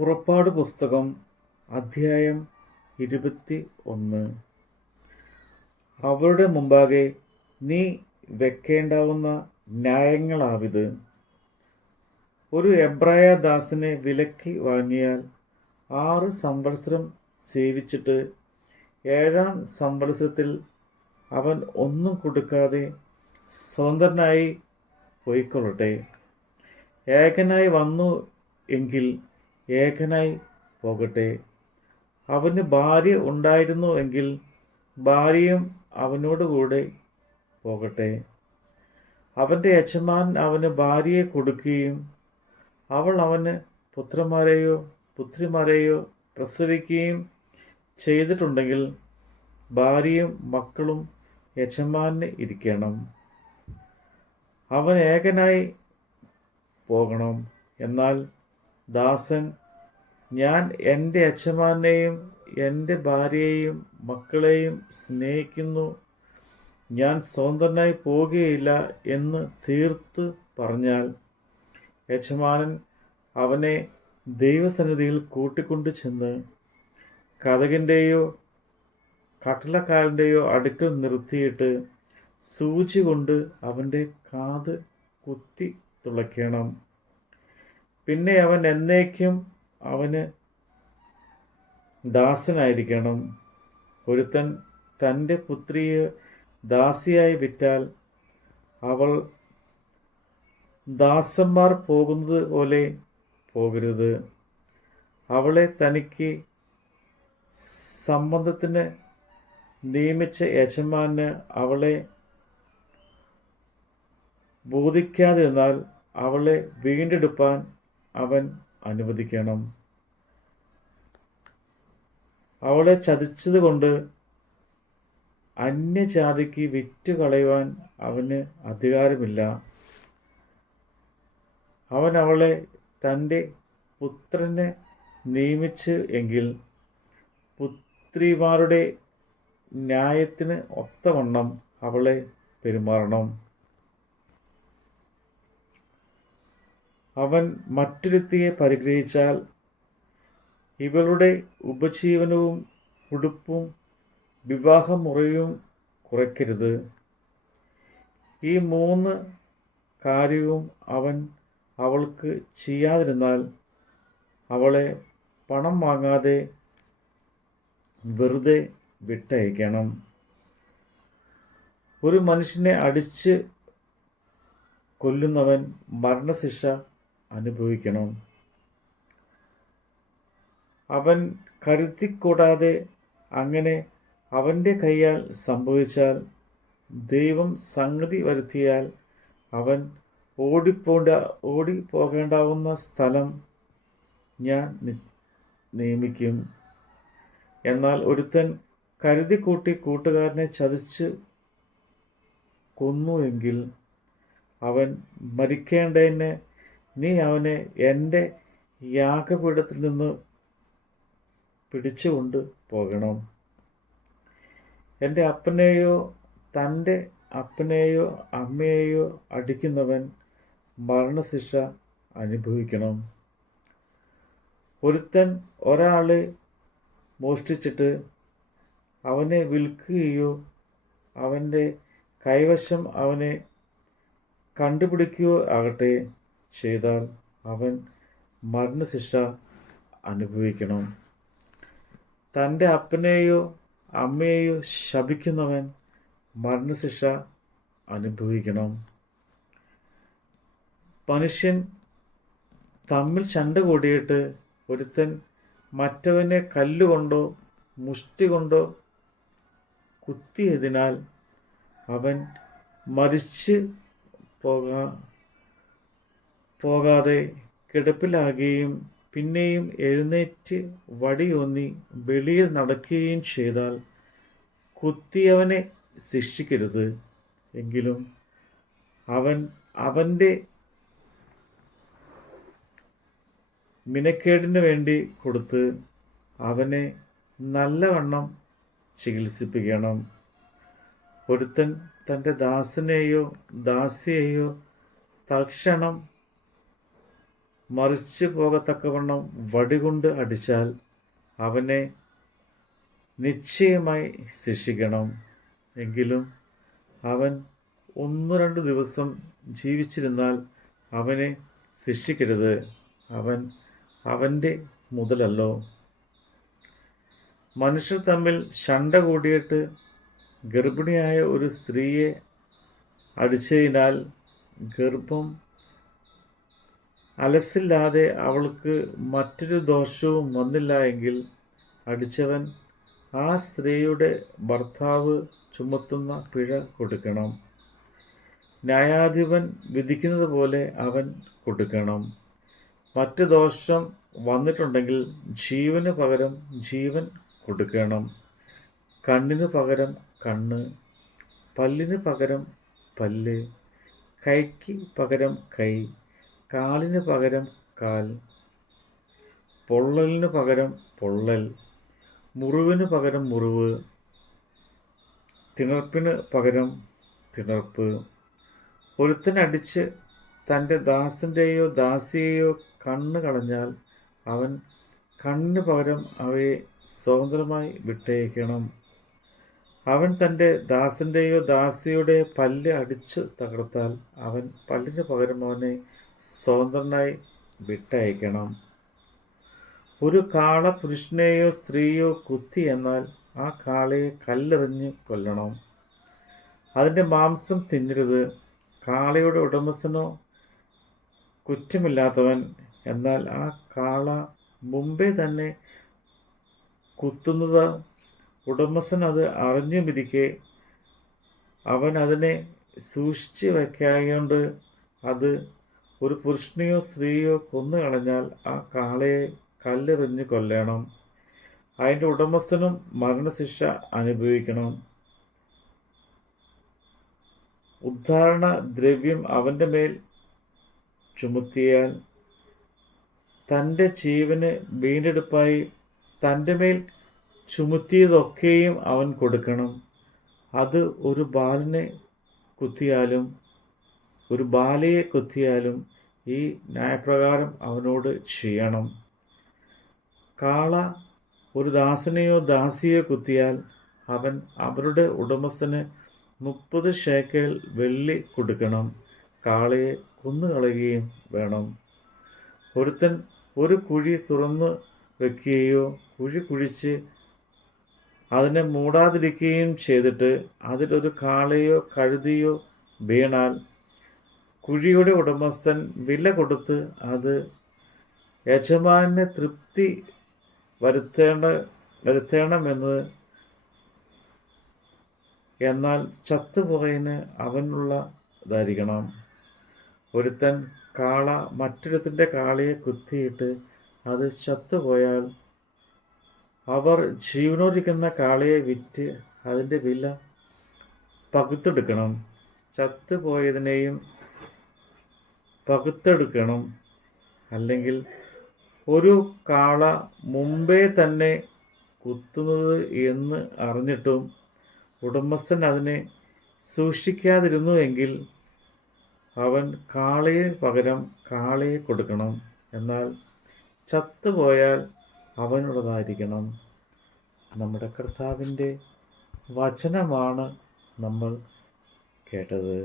പുറപ്പാട് പുസ്തകം അധ്യായം 21. അവരുടെ മുമ്പാകെ നീ വെക്കേണ്ടാവുന്ന ന്യായങ്ങളാവിത്. ഒരു എബ്രായ ദാസനെ വിലയ്ക്ക് വാങ്ങിയാൽ 6 സംവത്സരം സേവിച്ചിട്ട് 7-ാം സംവത്സരത്തിൽ അവൻ ഒന്നും കൊടുക്കാതെ സ്വതന്ത്രനായി പോയിക്കൊള്ളട്ടെ. ഏകനായി വന്നു എങ്കിൽ ഏകനായി പോകട്ടെ. അവന് ഭാര്യ ഉണ്ടായിരുന്നു എങ്കിൽ ഭാര്യയും അവനോടുകൂടെ പോകട്ടെ. അവൻ്റെ യജമാൻ അവന് ഭാര്യയെ കൊടുക്കുകയും അവൾ അവന് പുത്രന്മാരെയോ പുത്രിമാരെയോ പ്രസവിക്കുകയും ചെയ്തിട്ടുണ്ടെങ്കിൽ ഭാര്യയും മക്കളും യജമാന് ഇരിക്കണം. അവൻ ഏകനായി പോകണം. എന്നാൽ ദാസൻ, ഞാൻ എൻ്റെ യജമാനെയും എൻ്റെ ഭാര്യയെയും മക്കളെയും സ്നേഹിക്കുന്നു, ഞാൻ സ്വതന്ത്രനായി പോകുകയില്ല എന്ന് തീർത്ത് പറഞ്ഞാൽ യജമാനൻ അവനെ ദൈവസന്നിധിയിൽ കൂട്ടിക്കൊണ്ടു ചെന്ന് കതകിൻ്റെയോ കട്ടളക്കാരൻ്റെയോ അടുക്കൽ നിർത്തിയിട്ട് സൂചി കൊണ്ട് അവൻ്റെ കാത് കുത്തി തുളയ്ക്കണം. പിന്നെ അവൻ എന്നേക്കും അവന് ദാസനായിരിക്കണം. ഒരുത്തൻ തൻ്റെ പുത്രിയെ ദാസിയായി വിറ്റാൽ അവൾ ദാസന്മാർ പോകുന്നത് പോലെ പോകരുത്. അവളെ തനിക്ക് സംബന്ധത്തിന് നിയമിച്ച യജമാന് അവളെ ബോധിക്കാതിരുന്നാൽ അവളെ വീണ്ടെടുപ്പാൻ അവൻ അനുവദിക്കണം. അവളെ ചതിച്ചതുകൊണ്ട് അന്യജാതിക്ക് വിറ്റു കളയുവാൻ അവന് അധികാരമില്ല. അവൻ അവളെ തൻ്റെ പുത്രനെ നിയമിച്ച് എങ്കിൽ പുത്രിമാരുടെ ന്യായത്തിന് ഒത്തവണ്ണം അവളെ പെരുമാറണം. അവൻ മറ്റൊരുത്തിയെ പരിഗ്രഹിച്ചാൽ ഇവളുടെ ഉപജീവനവും ഉടുപ്പും വിവാഹമുറയും കുറയ്ക്കരുത്. ഈ 3 കാര്യവും അവൻ അവൾക്ക് ചെയ്യാതിരുന്നാൽ അവളെ പണം വാങ്ങാതെ വെറുതെ വിട്ടയക്കണം. ഒരു മനുഷ്യനെ അടിച്ച് കൊല്ലുന്നവൻ മരണശിക്ഷ അനുഭവിക്കണം. അവൻ കരുതിക്കൂടാതെ അങ്ങനെ അവൻ്റെ കൈയാൽ സംഭവിച്ചാൽ ദൈവം സംഗതി വരുത്തിയാൽ അവൻ ഓടിപ്പോകേണ്ടാവുന്ന സ്ഥലം ഞാൻ നിയമിക്കും. എന്നാൽ ഒരുത്തൻ കരുതിക്കൂട്ടി കൂട്ടുകാരനെ ചതിച്ച് കൊന്നു എങ്കിൽ അവൻ മരിക്കേണ്ടതിന് നീ അവനെ എൻ്റെ യാഗപീഠത്തിൽ നിന്ന് പിടിച്ചുകൊണ്ട് പോകണം. എൻ്റെ അപ്പനെയോ തൻ്റെ അപ്പനെയോ അമ്മയെയോ അടിക്കുന്നവൻ മരണശിക്ഷ അനുഭവിക്കണം. ഒരുത്തൻ ഒരാളെ മോഷ്ടിച്ചിട്ട് അവനെ വിൽക്കുകയോ അവൻ്റെ കൈവശം അവനെ കണ്ടുപിടിക്കുകയോ ആകട്ടെ ചെയ്താൽ അവൻ മരണശിക്ഷ അനുഭവിക്കണം. തൻ്റെ അപ്പനെയോ അമ്മയെയോ ശപിക്കുന്നവൻ മരണശിക്ഷ അനുഭവിക്കണം. മനുഷ്യൻ തമ്മിൽ ചണ്ട കൂടിയിട്ട് ഒരുത്തൻ മറ്റവനെ കല്ലുകൊണ്ടോ മുഷ്ടി കൊണ്ടോ കുത്തിയതിനാൽ അവൻ മരിച്ച് പോകാതെ കിടപ്പിലാകുകയും പിന്നെയും എഴുന്നേറ്റ് വടിയൂന്നി വെളിയിൽ നടക്കുകയും ചെയ്താൽ കുത്തിയവനെ ശിക്ഷിക്കരുത്. എങ്കിലും അവൻ അവൻ്റെ മിനക്കേടിന് വേണ്ടി കൊടുത്ത് അവനെ നല്ലവണ്ണം ചികിത്സിപ്പിക്കണം. ഒരുത്തൻ തൻ്റെ ദാസനെയോ ദാസിയെയോ തൽക്ഷണം മറിച്ചു പോകത്തക്കവണ്ണം വടികൊണ്ട് അടിച്ചാൽ അവനെ നിശ്ചയമായി ശിക്ഷിക്കണം. എങ്കിലും അവൻ 1-2 ദിവസം ജീവിച്ചിരുന്നാൽ അവനെ ശിക്ഷിക്കരുത്. അവൻ അവൻ്റെ മുതലല്ലോ. മനുഷ്യർ തമ്മിൽ ശണ്ട കൂടിയിട്ട് ഗർഭിണിയായ ഒരു സ്ത്രീയെ അടിച്ചതിനാൽ ഗർഭം അലസില്ലാതെ അവൾക്ക് മറ്റൊരു ദോഷവും വന്നില്ല എങ്കിൽ അടിച്ചവൻ ആ സ്ത്രീയുടെ ഭർത്താവ് ചുമത്തുന്ന പിഴ കൊടുക്കണം. ന്യായാധിപൻ വിധിക്കുന്നത് പോലെ അവൻ കൊടുക്കണം. മറ്റ് ദോഷം വന്നിട്ടുണ്ടെങ്കിൽ ജീവന് പകരം ജീവൻ കൊടുക്കണം. കണ്ണിന് പകരം കണ്ണ്, പല്ലിന് പകരം പല്ല്, കൈക്ക് പകരം കൈ, കാലിന് പകരം കാൽ, പൊള്ളലിന് പകരം പൊള്ളൽ, മുറിവിന് പകരം മുറിവ്, തിണർപ്പിന് പകരം തിണർപ്പ്. ഒരുത്തനടിച്ച് തൻ്റെ ദാസൻ്റെയോ ദാസിയെയോ കണ്ണ് കളഞ്ഞാൽ അവൻ കണ്ണിന് പകരം അവയെ സ്വതന്ത്രമായി വിട്ടയക്കണം. അവൻ തൻ്റെ ദാസൻ്റെയോ ദാസിയുടെ പല്ല് അടിച്ചു തകർത്താൽ അവൻ പല്ലിന് പകരം അവനെ സ്വതന്ത്രനായി വിട്ടയക്കണം. ഒരു കാള പുരുഷനെയോ സ്ത്രീയോ കുത്തി എന്നാൽ ആ കാളയെ കല്ലെറിഞ്ഞ് കൊല്ലണം. അതിൻ്റെ മാംസം തിന്നരുത്. കാളയുടെ ഉടമസ്ഥനോ കുറ്റമില്ലാത്തവൻ. എന്നാൽ ആ കാള മുമ്പേ തന്നെ കുത്തുന്നത് ഉടമസ്ഥൻ അത് അറിഞ്ഞുമിരിക്കെ അവൻ അതിനെ സൂക്ഷിച്ച് വയ്ക്കാകൊണ്ട് അത് ഒരു പുരുഷനെയോ സ്ത്രീയോ കൊന്നുകളഞ്ഞാൽ ആ കാളയെ കല്ലെറിഞ്ഞ് കൊല്ലണം. അതിൻ്റെ ഉടമസ്ഥനും മരണശിക്ഷ അനുഭവിക്കണം. ഉദ്ധാരണ ദ്രവ്യം അവൻ്റെ മേൽ ചുമത്തിയാൽ തൻ്റെ ജീവന് വീണ്ടെടുപ്പായി തൻ്റെ മേൽ ചുമത്തിയതൊക്കെയും അവൻ കൊടുക്കണം. അത് ഒരു ബാലനെ കുത്തിയാലും ഒരു ബാലയെ കുത്തിയാലും ഈ ന്യായപ്രകാരം അവനോട് ചെയ്യണം. കാള ഒരു ദാസനെയോ ദാസിയോ കുത്തിയാൽ അവൻ അവരുടെ ഉടമസ്ഥന് 30 ശേക്കെൽ വെള്ളി കൊടുക്കണം. കാളയെ കൊന്നുകളയുകയും വേണം. ഒരുത്തൻ ഒരു കുഴി തുറന്നു വയ്ക്കുകയോ കുഴി കുഴിച്ച് അതിനെ മൂടാതിരിക്കുകയും ചെയ്തിട്ട് അതിലൊരു കാളയോ കഴുതിയോ വീണാൽ കുഴിയുടെ ഉടമസ്ഥൻ വില കൊടുത്ത് അത് യജമാനെ തൃപ്തി വരുത്തേണമെന്ന്. എന്നാൽ ചത്തുപോയതിന് അവനുള്ളതായിരിക്കണം. ഒരുത്തൻ കാള മറ്റൊരുത്തൻ്റെ കാളയെ കുത്തിയിട്ട് അത് ചത്തുപോയാൽ അവർ ജീവനോടിരിക്കുന്ന കാളയെ വിറ്റ് അതിൻ്റെ വില പകുത്തെടുക്കണം. ചത്തുപോയതിനെയും പകുത്തെടുക്കണം. അല്ലെങ്കിൽ ഒരു കാള മുമ്പേ തന്നെ കുത്തുന്നത് എന്ന് അറിഞ്ഞിട്ടും ഉടമസ്ഥൻ അതിനെ സൂക്ഷിക്കാതിരുന്നു എങ്കിൽ അവൻ കാളയെ പകരം കാളയെ കൊടുക്കണം. എന്നാൽ ചത്തുപോയാൽ അവനുള്ളതായിരിക്കണം. നമ്മുടെ കർത്താവിൻ്റെ വചനമാണ് നമ്മൾ കേട്ടത്.